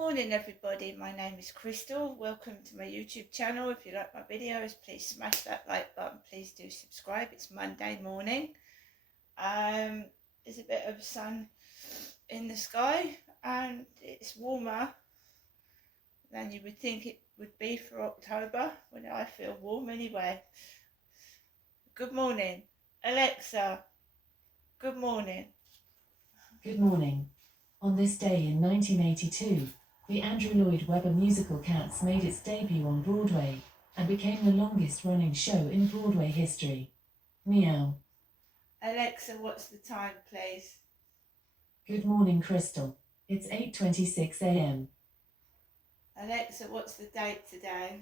Morning everybody, my name is Crystal. Welcome to my YouTube channel. If you like my videos, please smash that like button. Please do subscribe. It's Monday morning. There's a bit of sun in the sky and it's warmer than you would think it would be for October, when I feel warm anyway. Good morning. Alexa, good morning. Good morning. On this day in 1982, the Andrew Lloyd Webber musical Cats made its debut on Broadway and became the longest-running show in Broadway history. Meow. Alexa, what's the time, please? Good morning, Crystal. It's 8:26 a.m. Alexa, what's the date today?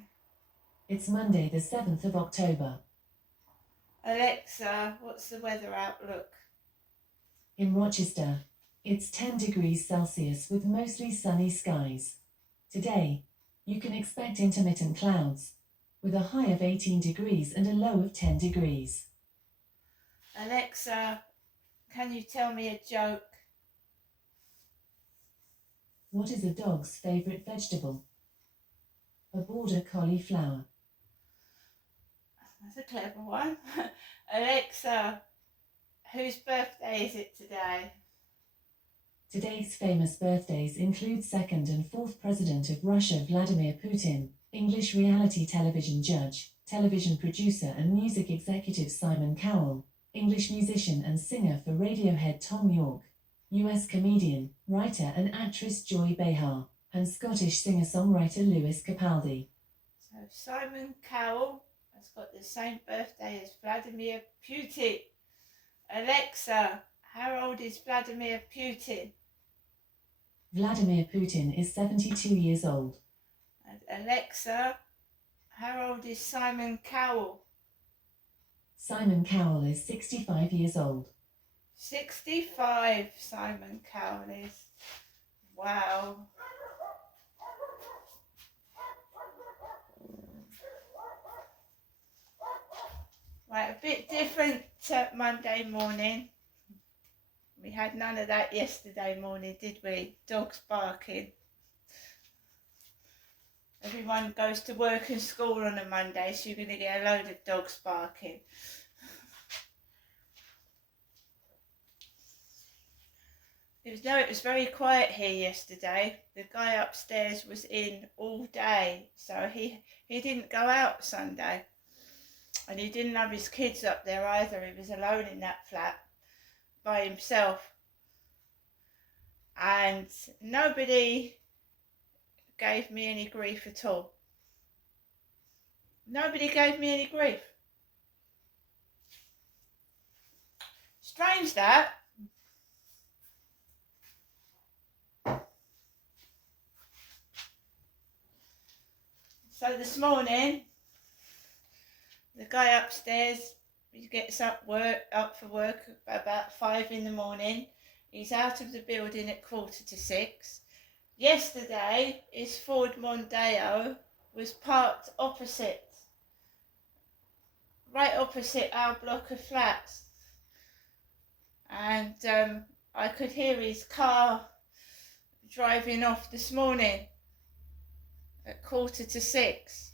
It's Monday, the 7th of October. Alexa, what's the weather outlook? In Rochester, it's 10 degrees Celsius with mostly sunny skies. Today, you can expect intermittent clouds, with a high of 18 degrees and a low of 10 degrees. Alexa, can you tell me a joke? What is a dog's favorite vegetable? A border cauliflower. That's a clever one. Alexa, whose birthday is it today? Today's famous birthdays include second and fourth President of Russia Vladimir Putin, English reality television judge, television producer and music executive Simon Cowell, English musician and singer for Radiohead Tom York, US comedian, writer and actress Joy Behar, and Scottish singer-songwriter Lewis Capaldi. So Simon Cowell has got the same birthday as Vladimir Putin. Alexa, how old is Vladimir Putin? Vladimir Putin is 72 years old. And Alexa, how old is Simon Cowell? Simon Cowell is 65 years old. 65 Simon Cowell is. Wow. Right, a bit different Monday morning. We had none of that yesterday morning, did we? Dogs barking. Everyone goes to work and school on a Monday, so you're going to get a load of dogs barking. It was very quiet here yesterday. The guy upstairs was in all day, so he didn't go out Sunday. And he didn't have his kids up there either. He was alone in that flat by himself. And nobody gave me any grief at all. Nobody gave me any grief. Strange that. So this morning, the guy upstairs, he gets up for work about 5 in the morning. He's out of the building at 5:45. Yesterday, his Ford Mondeo was parked right opposite our block of flats. And I could hear his car driving off this morning at 5:45.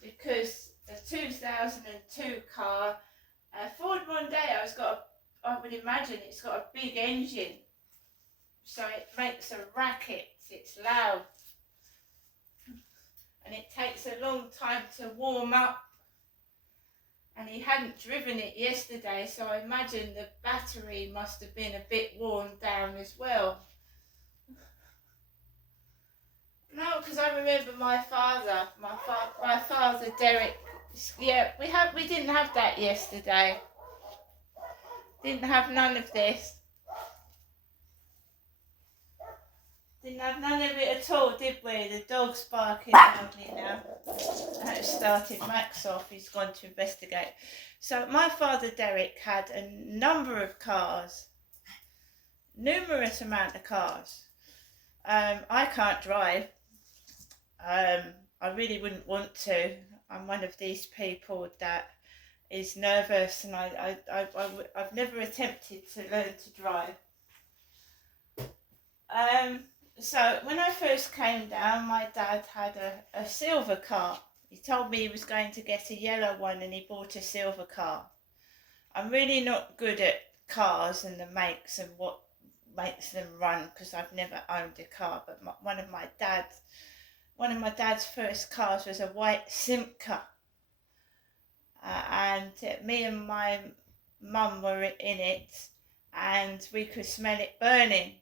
Because the 2002 car, Ford Mondeo's got, I would imagine it's got a big engine, so it makes a racket, it's loud, and it takes a long time to warm up, and he hadn't driven it yesterday, so I imagine the battery must have been a bit worn down as well. No, because I remember my father Derek. Yeah, we didn't have that yesterday. Didn't have none of this. Didn't have none of it at all, did we? The dog's barking loudly now. That started Max off. He's gone to investigate. So my father Derek had a number of cars, numerous amount of cars. I can't drive. I really wouldn't want to. I'm one of these people that is nervous, and I've never attempted to learn to drive. So when I first came down, my dad had a silver car. He told me he was going to get a yellow one and he bought a silver car. I'm really not good at cars and the makes and what makes them run because I've never owned a car. But one of my dad's first cars was a white Simca, and me and my mum were in it, and we could smell it burning.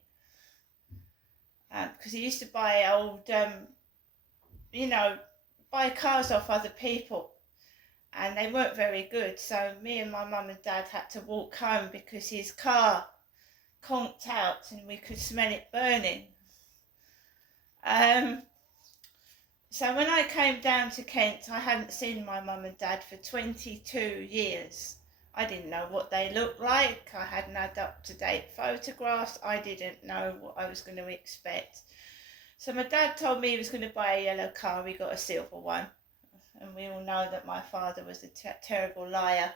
Because he used to buy old, buy cars off other people, and they weren't very good. So me and my mum and dad had to walk home because his car conked out and we could smell it burning. So when I came down to Kent, I hadn't seen my mum and dad for 22 years. I didn't know what they looked like. I hadn't had up-to-date photographs. I didn't know what I was going to expect. So my dad told me he was going to buy a yellow car. We got a silver one. And we all know that my father was a terrible liar.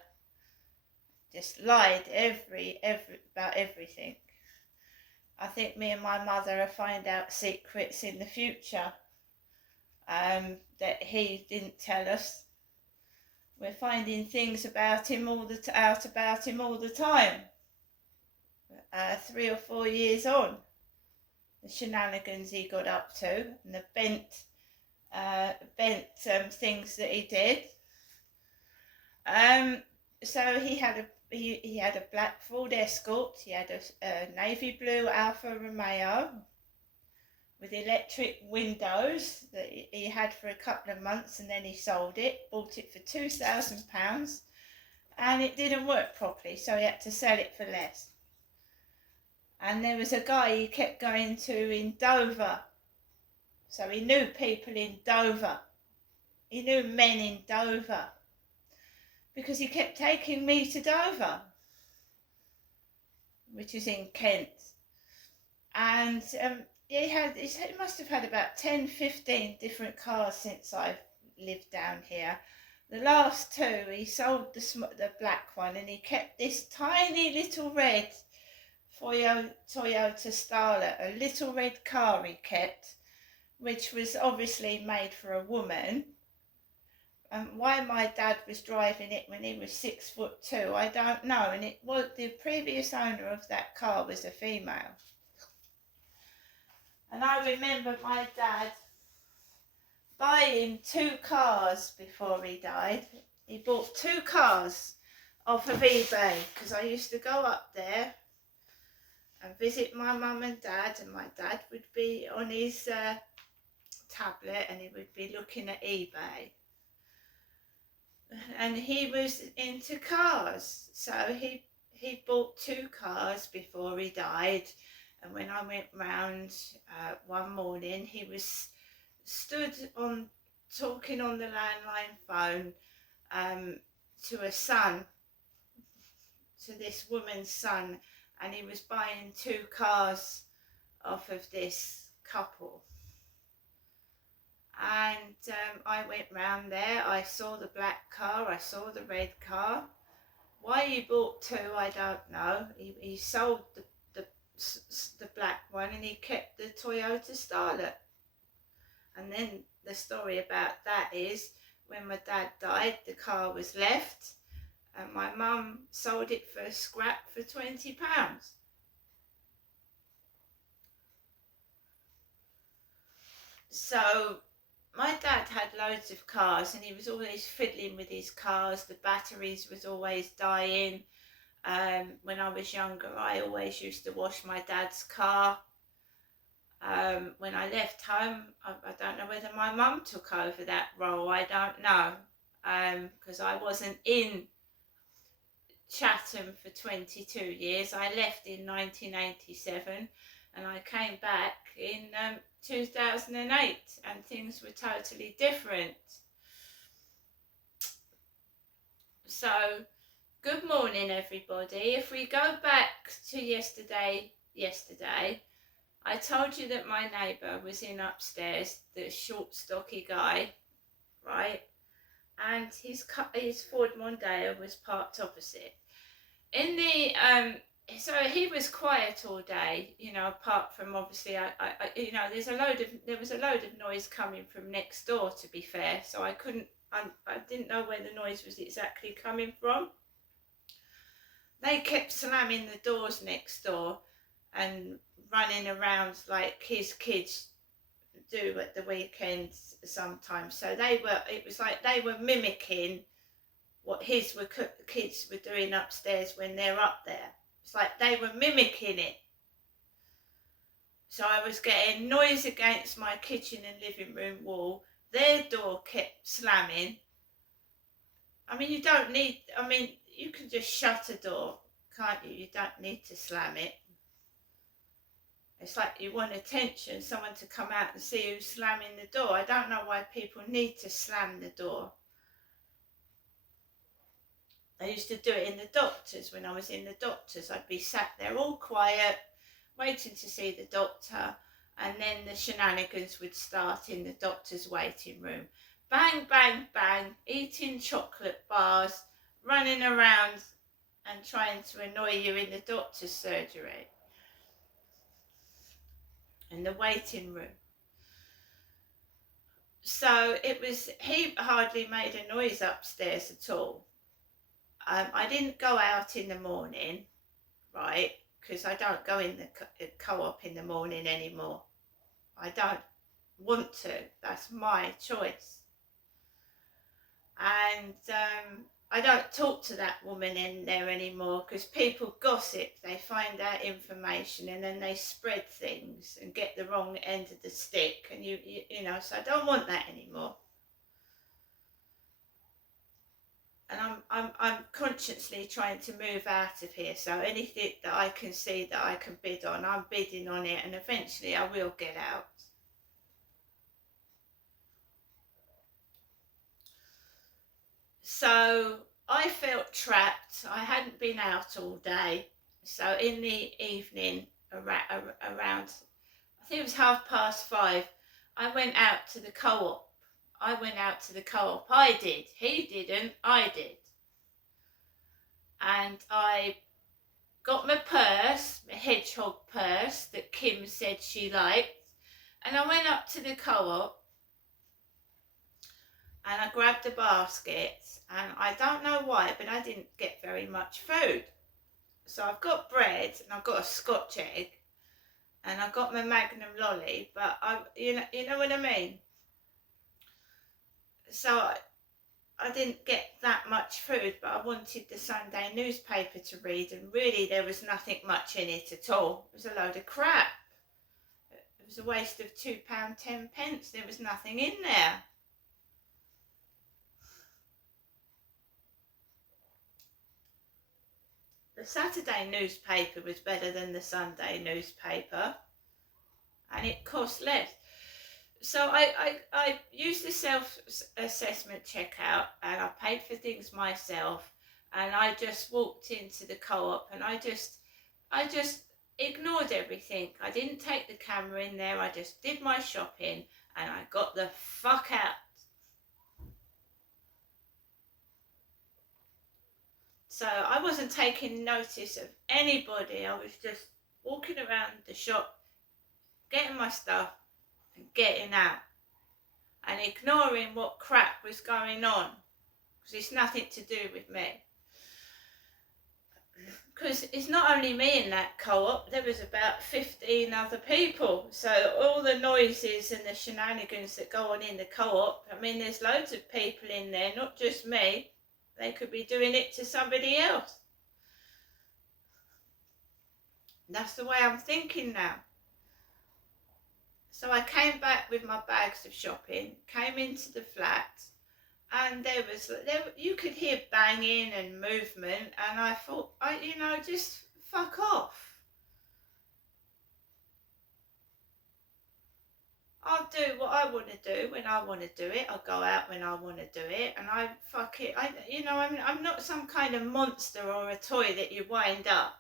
Just lied about everything. I think me and my mother will find out secrets in the future that he didn't tell us. We're finding things about him out about him all the time. 3 or 4 years on, the shenanigans he got up to and the bent things that he did. So he had a black Ford Escort. He had a navy blue Alfa Romeo with electric windows that he had for a couple of months, and then he sold it, bought it for £2,000, and it didn't work properly, so he had to sell it for less. And there was a guy he kept going to in Dover, so he knew people in Dover. He knew men in Dover because he kept taking me to Dover, which is in Kent. And he must have had about 10, 15 different cars since I've lived down here. The last two, he sold the black one, and he kept this tiny little red Toyota Starlet, a little red car he kept, which was obviously made for a woman. And why my dad was driving it when he was 6'2", I don't know. And it was the previous owner of that car was a female. And I remember my dad buying 2 cars before he died. He bought 2 cars off of eBay because I used to go up there and visit my mum and dad, and my dad would be on his tablet and he would be looking at eBay. And he was into cars, so he bought 2 cars before he died. And when I went round one morning, he was stood talking on the landline phone to a son, to this woman's son, and he was buying 2 cars off of this couple. And I went round there. I saw the black car, I saw the red car. Why he bought 2, I don't know. He sold the black one and he kept the Toyota Starlet. And then the story about that is when my dad died, the car was left and my mum sold it for a scrap for £20. So my dad had loads of cars and he was always fiddling with his cars. The batteries was always dying. When I was younger, I always used to wash my dad's car. When I left home, I don't know whether my mum took over that role, I don't know, because I wasn't in Chatham for 22 years. I left in 1987 and I came back in 2008 and things were totally different. So, good morning everybody. If we go back to yesterday, I told you that my neighbour was in upstairs, the short stocky guy, right? And his Ford Mondeo was parked opposite. In the so he was quiet all day, you know, apart from obviously, you know, there was a load of noise coming from next door, to be fair, so I didn't know where the noise was exactly coming from. They kept slamming the doors next door and running around like his kids do at the weekends sometimes. So it was like they were mimicking what kids were doing upstairs when they're up there. It's like they were mimicking it. So I was getting noise against my kitchen and living room wall. Their door kept slamming. I mean, you can just shut a door, can't you? You don't need to slam it. It's like you want attention, someone to come out and see who's slamming the door. I don't know why people need to slam the door. I used to do it in the doctors. When I was in the doctors, I'd be sat there all quiet, waiting to see the doctor, and then the shenanigans would start in the doctor's waiting room. Bang, bang, bang, eating chocolate bars, running around and trying to annoy you in the doctor's surgery, in the waiting room. So he hardly made a noise upstairs at all. I didn't go out in the morning, right, because I don't go in the co-op in the morning anymore. I don't want to. That's my choice. And I don't talk to that woman in there anymore because people gossip. They find out information and then they spread things and get the wrong end of the stick. And you know, so I don't want that anymore. And I'm consciously trying to move out of here. So anything that I can see that I can bid on, I'm bidding on it, and eventually I will get out. So I felt trapped. I hadn't been out all day. So in the evening, around, I think it was 5:30, I went out to the co-op. I did. He didn't. I did. And I got my purse, my hedgehog purse that Kim said she liked. And I went up to the co-op and I grabbed a basket. And I don't know why, but I didn't get very much food. So I've got bread and I've got a Scotch egg and I've got my Magnum lolly, but you know what I mean? So I didn't get that much food, but I wanted the Sunday newspaper to read, and really there was nothing much in it at all. It was a load of crap. It was a waste of £2.10. There was nothing in there. The Saturday newspaper was better than the Sunday newspaper, and it cost less. So I used the self-assessment checkout and I paid for things myself, and I just walked into the co-op and I just ignored everything. I didn't take the camera in there. I just did my shopping and I got the fuck out. So I wasn't taking notice of anybody. I was just walking around the shop, getting my stuff and getting out, and ignoring what crap was going on, because it's nothing to do with me. Because it's not only me in that co-op, there was about 15 other people. So all the noises and the shenanigans that go on in the co-op, I mean, there's loads of people in there, not just me. They could be doing it to somebody else. That's the way I'm thinking now. So I came back with my bags of shopping, came into the flat, and you could hear banging and movement, and I thought, just fuck off. I'll do what I want to do when I want to do it. I'll go out when I want to do it, and I'm not some kind of monster or a toy that you wind up.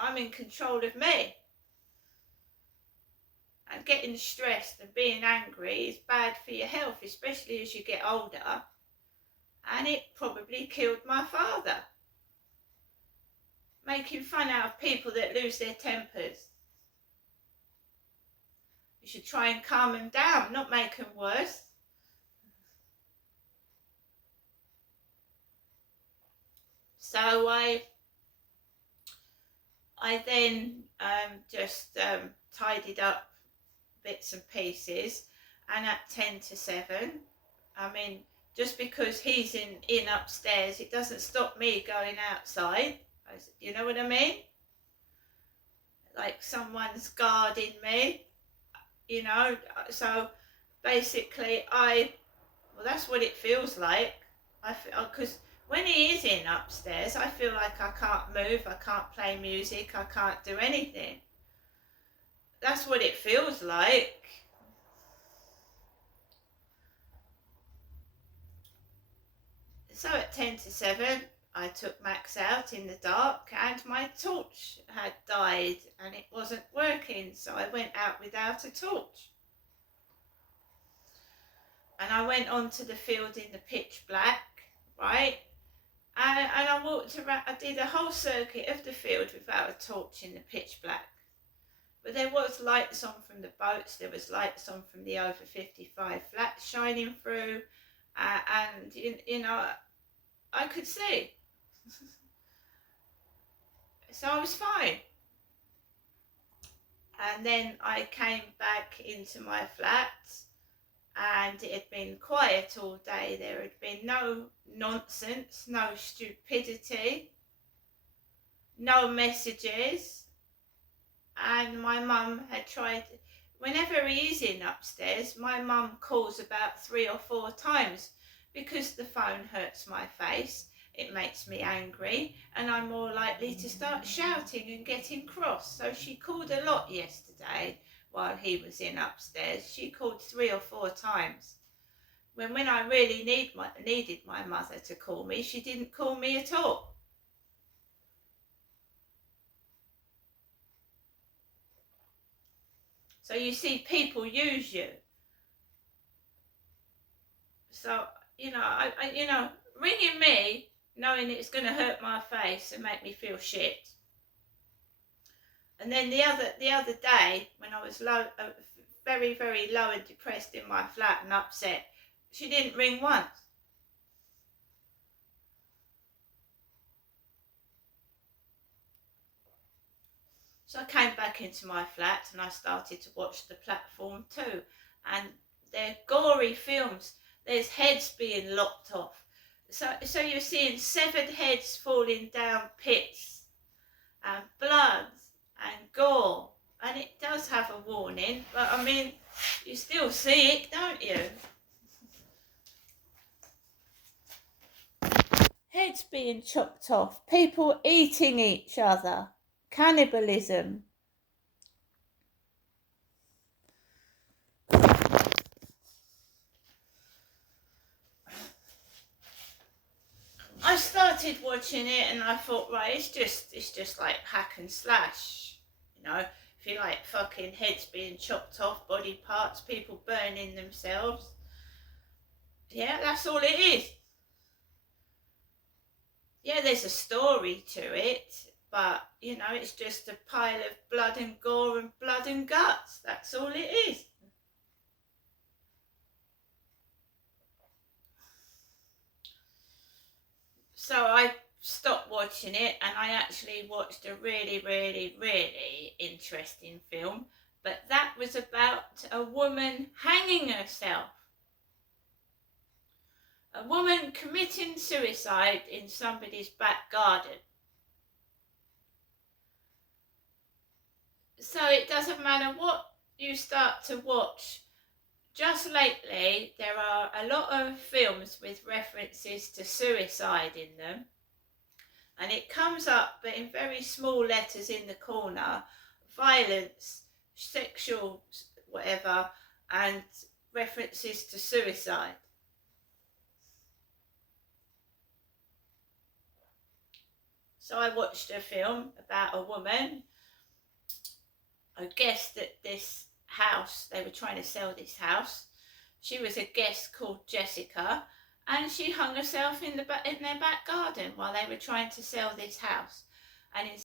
I'm in control of me. And getting stressed and being angry is bad for your health, especially as you get older. and it probably killed my father. Making fun out of people that lose their tempers. You should try and calm them down, not make them worse. So I then just tidied up bits and pieces, and at 10 to 7, I mean, just because he's in upstairs, it doesn't stop me going outside. You know what I mean? Like someone's guarding me, you know. So basically, well, that's what it feels like. Because when he is in upstairs, I feel like I can't move, I can't play music, I can't do anything. That's what it feels like. So at 10 to 7, I took Max out in the dark, and my torch had died and it wasn't working, so I went out without a torch. And I went onto the field in the pitch black, right? And I walked around, I did a whole circuit of the field without a torch in the pitch black. But there was lights on from the boats, there was lights on from the over 55 flats shining through, and you know, I could see. So I was fine. And then I came back into my flat, and it had been quiet all day. There had been no nonsense, no stupidity, no messages. And my mum had tried, whenever he is in upstairs, my mum calls about 3 or 4 times, because the phone hurts my face, it makes me angry, and I'm more likely to start shouting and getting cross. So she called a lot yesterday while he was in upstairs. She called 3 or 4 times. When I really needed my mother to call me, she didn't call me at all. So you see, people use you. So, you know, I ringing me, knowing it's going to hurt my face and make me feel shit. And then the other day, when I was low, very, very low and depressed in my flat and upset, she didn't ring once. So I came back into my flat and I started to watch the platform too. And they're gory films. There's heads being lopped off. So you're seeing severed heads falling down pits, and blood and gore. And it does have a warning, but I mean, you still see it, don't you? Heads being chopped off, people eating each other, cannibalism. I started watching it and I thought, right, it's just like hack and slash, you know. If you like fucking heads being chopped off, body parts, people burning themselves. Yeah, that's all it is. Yeah, there's a story to it, but you know, it's just a pile of blood and gore and blood and guts. That's all it is. So I stopped watching it and I actually watched a really, really, really interesting film, but that was about a woman hanging herself. A woman committing suicide in somebody's back garden. So it doesn't matter what you start to watch. Just lately, there are a lot of films with references to suicide in them. And it comes up, but in very small letters in the corner, violence, sexual whatever, and references to suicide. So I watched a film about a woman, a guest at this house. They were trying to sell this house. She was a guest called Jessica, and she hung herself in their back garden while they were trying to sell this house. And